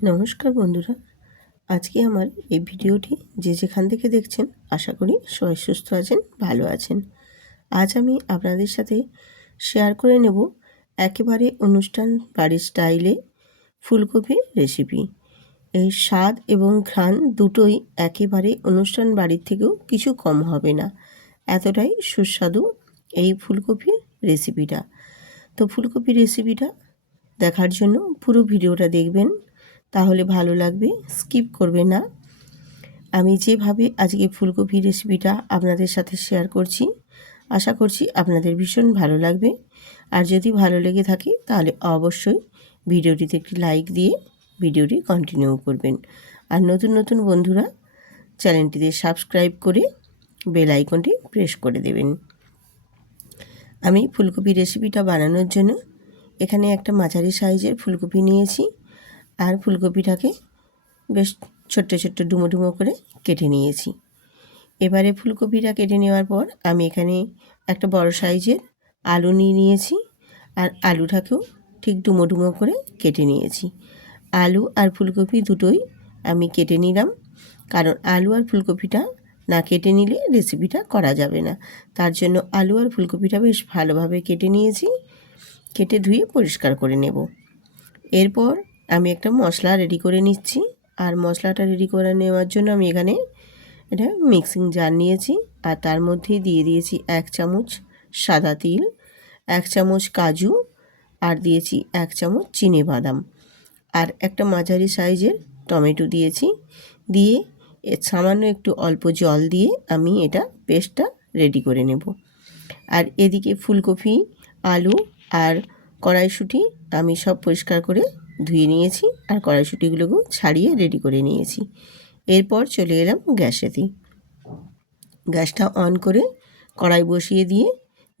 নমস্কার বন্ধুরা, আজকে আমার এই ভিডিওটি যে যেখান থেকে দেখছেন আশা করি সবাই সুস্থ আছেন, ভালো আছেন। আজ আমি আপনাদের সাথে শেয়ার করে নেব একেবারে অনুষ্ঠান বাড়ির স্টাইলে ফুলকপির রেসিপি। এই স্বাদ এবং ঘ্রাণ দুটোই একেবারে অনুষ্ঠান বাড়ির থেকেও কিছু কম হবে না, এতটাই সুস্বাদু এই ফুলকপির রেসিপিটা। তো ফুলকপির রেসিপিটা দেখার জন্য পুরো ভিডিওটা দেখবেন, তাহলে ভালো লাগবে, স্কিপ করবে না। আমি যেভাবে আজকে ফুলকপির রেসিপিটা আপনাদের সাথে শেয়ার করছি, আশা করছি আপনাদের ভীষণ ভালো লাগবে। আর যদি ভালো লেগে থাকে তাহলে অবশ্যই ভিডিওটিতে একটি লাইক দিয়ে ভিডিওটি কন্টিনিউ করবেন। আর নতুন নতুন বন্ধুরা চ্যানেলটিতে সাবস্ক্রাইব করে বেল আইকনটি প্রেস করে দেবেন। আমি ফুলকপির রেসিপিটা বানানোর জন্য এখানে একটা মাঝারি সাইজের ফুলকপি নিয়েছি। আর ফুলকপিটাকে বেশ ছোট্ট ছোট্ট ডুমো ডুমো করে কেটে নিয়েছি। এবারে ফুলকপিটা কেটে নেওয়ার পর আমি এখানে একটা বড় সাইজের আলু নিয়েছি। আর আলুটাকেও ঠিক ডুমো ডুমো করে কেটে নিয়েছি। আলু আর ফুলকপি দুটোই আমি কেটে নিলাম, কারণ আলু আর ফুলকপিটা না কেটে নিলে রেসিপিটা করা যাবে না। তার জন্য আলু আর ফুলকপিটা বেশ ভালোভাবে কেটে নিয়েছি। কেটে ধুয়ে পরিষ্কার করে নেব। এরপর আমি একটা মশলা রেডি করে নিচ্ছি। আর মশলাটা রেডি করে নেওয়ার জন্য আমি এখানে এটা মিক্সিং জার নিয়েছি। আর তার মধ্যেই দিয়ে দিয়েছি 1 চামচ সাদা তিল, 1 চামচ কাজু, আর দিয়েছি 1 চামচ চিনেবাদাম, আর একটা মাঝারি সাইজের টমেটো দিয়েছি। দিয়ে সামান্য একটু অল্প জল দিয়ে আমি এটা পেস্টটা রেডি করে নেব। আর এদিকে ফুলকপি, আলু আর কড়াইশুঁটি আমি সব পরিষ্কার করে ধুয়ে নিয়েছি, আর কড়াইশুঁটিগুলোকেও ছাড়িয়ে রেডি করে নিয়েছি। এরপর চলে এলাম গ্যাসেতে। গ্যাসটা অন করে কড়াই বসিয়ে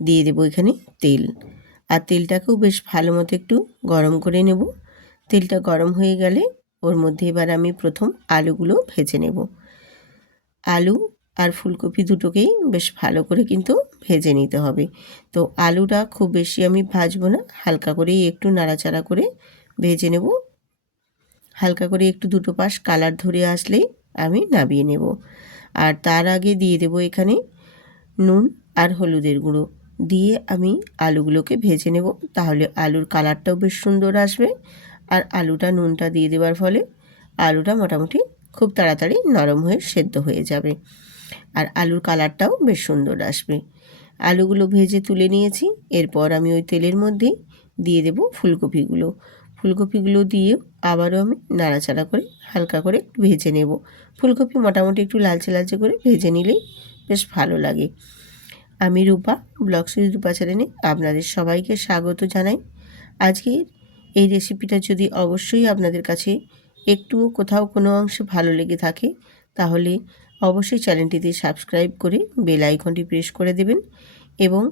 দিয়ে দেবো এখানে তেল। আর তেলটাকেও বেশ ভালো মতো একটু গরম করে নেব। তেলটা গরম হয়ে গেলে ওর মধ্যে এবার আমি প্রথম আলুগুলো ভেজে নেব। আলু আর ফুলকপি দুটোকেই বেশ ভালো করে কিন্তু ভেজে নিতে হবে। তো আলুটা খুব বেশি আমি ভাজবো না, হালকা করেই একটু নাড়াচাড়া করে ভেজে নেব। হালকা করে একটু দুটো পাশ কালার ধরে আসলেই আমি নামিয়ে নেব। আর তার আগে দিয়ে দেব এখানে নুন আর হলুদের গুঁড়ো দিয়ে আমি আলুগুলোকে ভেজে নেব। তাহলে আলুর কালারটাও বেশ সুন্দর আসবে। আর আলুটা নুনটা দিয়ে দেওয়ার ফলে আলুটা মোটামুটি খুব তাড়াতাড়ি নরম হয়ে সেদ্ধ হয়ে যাবে, আর আলুর কালারটাও বেশ সুন্দর আসবে। আলুগুলো ভেজে তুলে নিয়েছি। এরপর আমি ওই তেলের মধ্যেই দিয়ে দেব ফুলকপিগুলো। ফুলকপিগুলো দিয়ে আবারও আমি নাড়াচাড়া করে হালকা করে একটু ভেজে নেব। ফুলকপি মোটামুটি একটু লালচে লালচে করে ভেজে নিলেই বেশ ভালো লাগে। আমি রূপা, ব্লগ সুইট রূপা চ্যানেলে আপনাদের সবাইকে স্বাগত জানাই। আজকের এই রেসিপিটা যদি অবশ্যই আপনাদের কাছে একটুও কোথাও কোনো অংশে ভালো লেগে থাকে, তাহলে অবশ্যই চ্যানেলটিতে সাবস্ক্রাইব করে বেল আইকনটি প্রেস করে দেবেন। এবং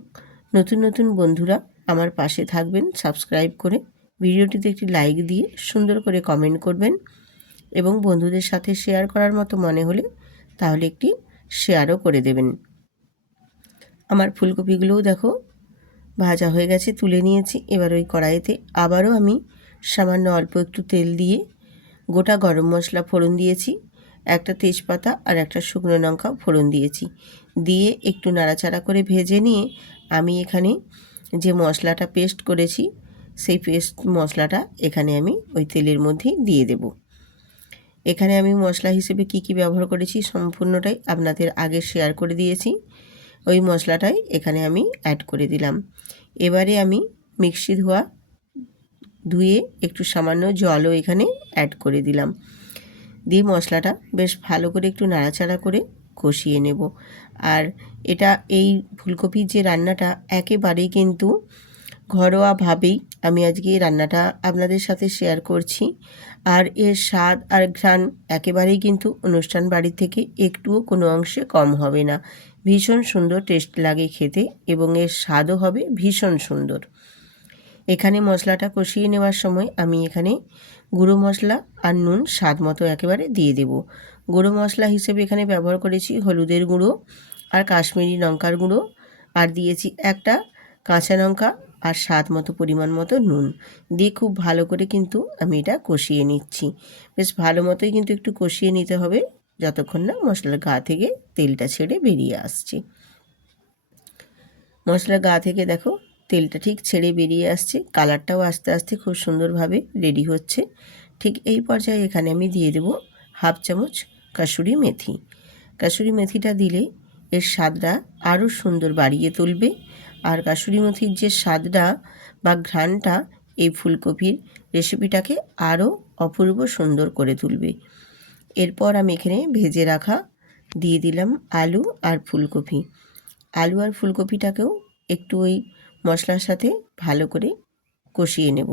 নতুন নতুন বন্ধুরা আমার পাশে থাকবেন সাবস্ক্রাইব করে। ভিডিওটিতে একটি লাইক দিয়ে সুন্দর করে কমেন্ট করবেন, এবং বন্ধুদের সাথে শেয়ার করার মতো মনে হলে তাহলে একটি শেয়ারও করে দেবেন। আমার ফুলকপিগুলোও দেখো ভাজা হয়ে গেছে, তুলে নিয়েছি। এবার ওই কড়াইতে আবারও আমি সামান্য অল্প একটু তেল দিয়ে গোটা গরম মশলা ফোড়ন দিয়েছি, একটা তেজপাতা আর একটা শুকনো লঙ্কা ফোড়ন দিয়েছি। দিয়ে একটু নাড়াচাড়া করে ভেজে নিয়ে আমি এখানে যে মশলাটা পেস্ট করেছি সেই পেস্ট মশলাটা এখানে আমি ওই তেলের মধ্যেই দিয়ে দেব। এখানে আমি মশলা হিসেবে কি কি ব্যবহার করেছি সম্পূর্ণটাই আপনাদের আগে শেয়ার করে দিয়েছি। ওই মশলাটাই এখানে আমি অ্যাড করে দিলাম। এবারে আমি মিক্সি ধুয়ে একটু সামান্য জলও এখানে অ্যাড করে দিলাম। দিয়ে মশলাটা বেশ ভালো করে একটু নাড়াচাড়া করে কষিয়ে নেব। আর এটা এই ফুলকপির যে রান্নাটা একেবারেই কিন্তু ঘরোয়াভাবেই আমি আজকে এই রান্নাটা আপনাদের সাথে শেয়ার করছি। আর এর স্বাদ আর ঘ্রাণ একেবারেই কিন্তু অনুষ্ঠান বাড়ি থেকে একটুও কোনো অংশে কম হবে না। ভীষণ সুন্দর টেস্ট লাগে খেতে, এবং এর স্বাদও হবে ভীষণ সুন্দর। এখানে মশলাটা কষিয়ে নেওয়ার সময় আমি এখানে গুঁড়ো মশলা আর নুন স্বাদ মতো একেবারে দিয়ে দেব। গুঁড়ো মশলা হিসেবে এখানে ব্যবহার করেছি হলুদের গুঁড়ো আর কাশ্মীরি লঙ্কার গুঁড়ো, আর দিয়েছি একটা কাঁচা লঙ্কা আর স্বাদ মতো পরিমাণ মতো নুন দিয়ে খুব ভালো করে কিন্তু আমি এটা কষিয়ে নিচ্ছি। বেশ ভালো মতোই কিন্তু একটু কষিয়ে নিতে হবে যতক্ষণ না মশলার গা থেকে তেলটা ছেড়ে বেরিয়ে আসছে। মশলার গা থেকে দেখো তেলটা ঠিক ছেড়ে বেরিয়ে আসছে, কালারটাও আস্তে আস্তে খুব সুন্দরভাবে রেডি হচ্ছে। ঠিক এই পর্যায়ে এখানে আমি দিয়ে দেব হাফ চামচ কাসুরি মেথি। কাসুরি মেথিটা দিলে এর স্বাদটা আরও সুন্দর বাড়িয়ে তুলবে। আর কাসুরি মেথির যে স্বাদটা বা ঘ্রাণটা এই ফুলকপির রেসিপিটাকে আরও অপূর্ব সুন্দর করে তুলবে। এরপর আমি এখানে ভেজে রাখা দিয়ে দিলাম আলু আর ফুলকপি। আলু আর ফুলকপিটাকেও একটু ওই মশলার সাথে ভালো করে কষিয়ে নেব।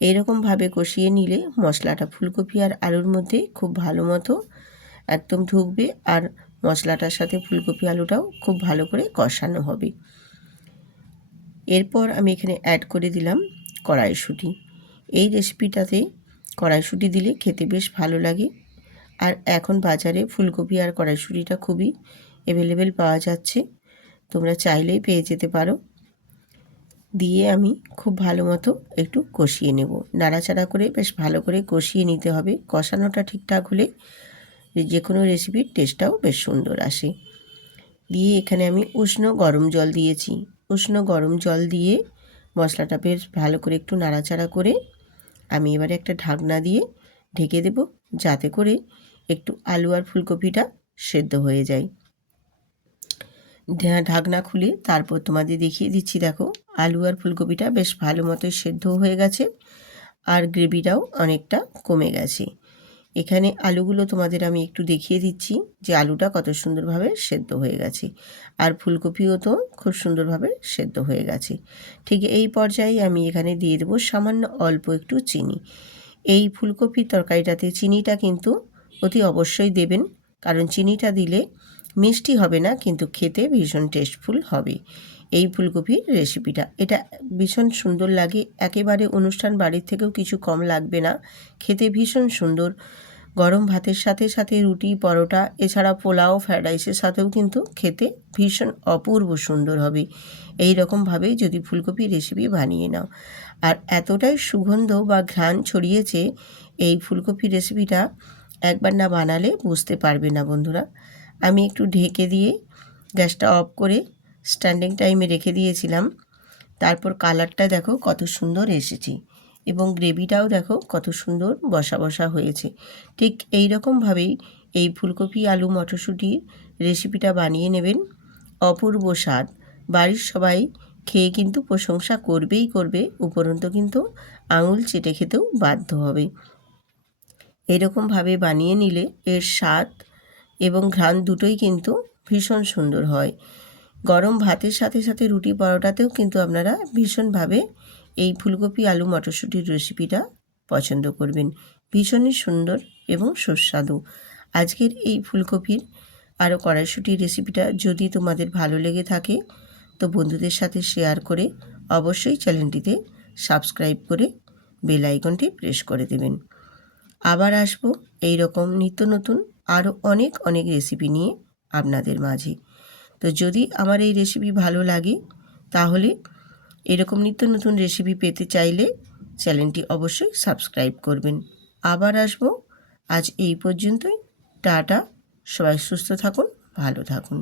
এইরকমভাবে কষিয়ে নিলে মশলাটা ফুলকপি আর আলুর মধ্যে খুব ভালো মতো একদম ঢুকবে আর মশলাটার সাথে ফুলকপি আলুটাও খুব ভালো করে কষানো হবে। এরপর আমি এখানে অ্যাড করে দিলাম কড়াইশুঁটি। এই রেসিপিটাতে কড়াইশুঁটি দিলে খেতে বেশ ভালো লাগে। আর এখন বাজারে ফুলকপি আর কড়াইশুঁটিটা খুবই অ্যাভেলেবেল পাওয়া যাচ্ছে, তোমরা চাইলেই পেয়ে যেতে পারো। দিয়ে আমি খুব ভালো মতো একটু কষিয়ে নেব, নাড়াচাড়া করে বেশ ভালো করে কষিয়ে নিতে হবে। কষানোটা ঠিকঠাক হলে যে কোনো রেসিপির টেস্টটাও বেশ সুন্দর আসে। দিয়ে এখানে আমি উষ্ণ গরম জল দিয়েছি। উষ্ণ গরম জল দিয়ে মশলাটা বেশ ভালো করে একটু নাড়াচাড়া করে আমি এবারে একটা ঢাকনা দিয়ে ঢেকে দেব, যাতে করে একটু আলু আর ফুলকপিটা সেদ্ধ হয়ে যায়। ঢাকনা খুলে তারপর তোমাদের দেখিয়ে দিচ্ছি, দেখো আলু আর ফুলকপিটা বেশ ভালো মতোই সেদ্ধ হয়ে গেছে আর গ্রেভিটাও অনেকটা কমে গেছে। এখানে আলুগুলো তোমাদের আমি একটু দেখিয়ে দিচ্ছি যে আলুটা কত সুন্দরভাবে সেদ্ধ হয়ে গেছে আর ফুলকপিও তো খুব সুন্দরভাবে সেদ্ধ হয়ে গেছে। ঠিক এই পর্যায়ে আমি এখানে দিয়ে দেবো সামান্য অল্প একটু চিনি। এই ফুলকপির তরকারিটাতে চিনিটা কিন্তু অতি অবশ্যই দেবেন, কারণ চিনিটা দিলে মিষ্টি হবে না কিন্তু খেতে ভীষণ টেস্টফুল হবে। এই ফুলকপির রেসিপিটা এটা ভীষণ সুন্দর লাগে, একেবারে অনুষ্ঠান বাড়ির থেকেও কিছু কম লাগবে না, খেতে ভীষণ সুন্দর। গরম ভাতের সাথে সাথে রুটি, পরোটা, এছাড়া পোলাও, ফ্রায়েড রাইসের সাথেও কিন্তু খেতে ভীষণ অপূর্ব সুন্দর হবে। এই রকমভাবেই যদি ফুলকপির রেসিপি বানিয়ে নাও। আর এতটাই সুগন্ধ বা ঘ্রাণ ছড়িয়েছে এই ফুলকপির রেসিপিটা, একবার না বানালে বুঝতে পারবে না বন্ধুরা। আমি একটু ঢেকে দিয়ে গ্যাসটা অফ করে স্ট্যান্ডিং টাইমে রেখে দিয়েছিলাম। তারপর কালারটা দেখো কত সুন্দর এসেছে এবং গ্রেভিটাও দেখো কত সুন্দর বসা বসা হয়েছে। ঠিক এই রকমভাবেই এই ফুলকপি আলু মটরশুঁটির রেসিপিটা বানিয়ে নেবেন, অপূর্ব স্বাদ। বাড়ির সবাই খেয়ে কিন্তু প্রশংসা করবেই করবে, উপরন্তু কিন্তু আঙুল চেটে খেতেও বাধ্য হবে। এরকমভাবে বানিয়ে নিলে এর স্বাদ এবং ঘ্রাণ দুটোই কিন্তু ভীষণ সুন্দর হয়। গরম ভাতের সাথে সাথে রুটি পরোটাতেও কিন্তু আপনারা ভীষণভাবে এই ফুলকপি আলু মটরশুঁটির রেসিপিটা পছন্দ করবেন। ভীষণই সুন্দর এবং সুস্বাদু। আজকের এই ফুলকপির আরও কড়াইশুঁটির রেসিপিটা যদি তোমাদের ভালো লেগে থাকে তো বন্ধুদের সাথে শেয়ার করে অবশ্যই চ্যানেলটিতে সাবস্ক্রাইব করে বেল আইকনটি প্রেস করে দেবেন। আবার আসবো এই রকম নিত্য নতুন আরও অনেক অনেক রেসিপি নিয়ে আপনাদের মাঝে। তো যদি আমার এই রেসিপি ভালো লাগে তাহলে এরকম নিত্য নতুন রেসিপি পেতে চাইলে চ্যানেলটি অবশ্যই সাবস্ক্রাইব করবেন। আবার আসবো, আজ এই পর্যন্তই। টাটা, সবাই সুস্থ থাকুন, ভালো থাকুন।